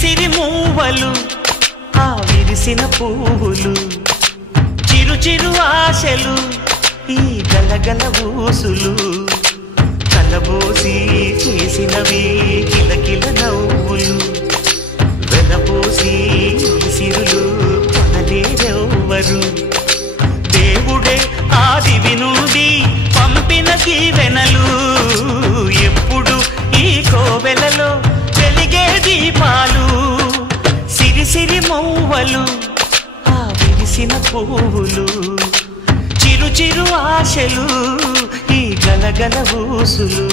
సిరి మూవలు ఆ విరిసిన పువ్వులు చిరు చిరు ఆశలు ఈ గలగల ఊసులు కలబోసి చేసినవి కిలకిల నవ్వులు వెలబోసి సిరులు కొనలేరెవ్వరు దేవుడే ఆదివి నుండి పంపిన దీవెనలు ఎప్పుడు ఈ కోవెలలో వెలిగే దీపాలు సిరి సిరి మౌవలు ఆ విరిసిన పువ్వులు చిరు చిరు ఆశలు ఈ గలగల ఊసులు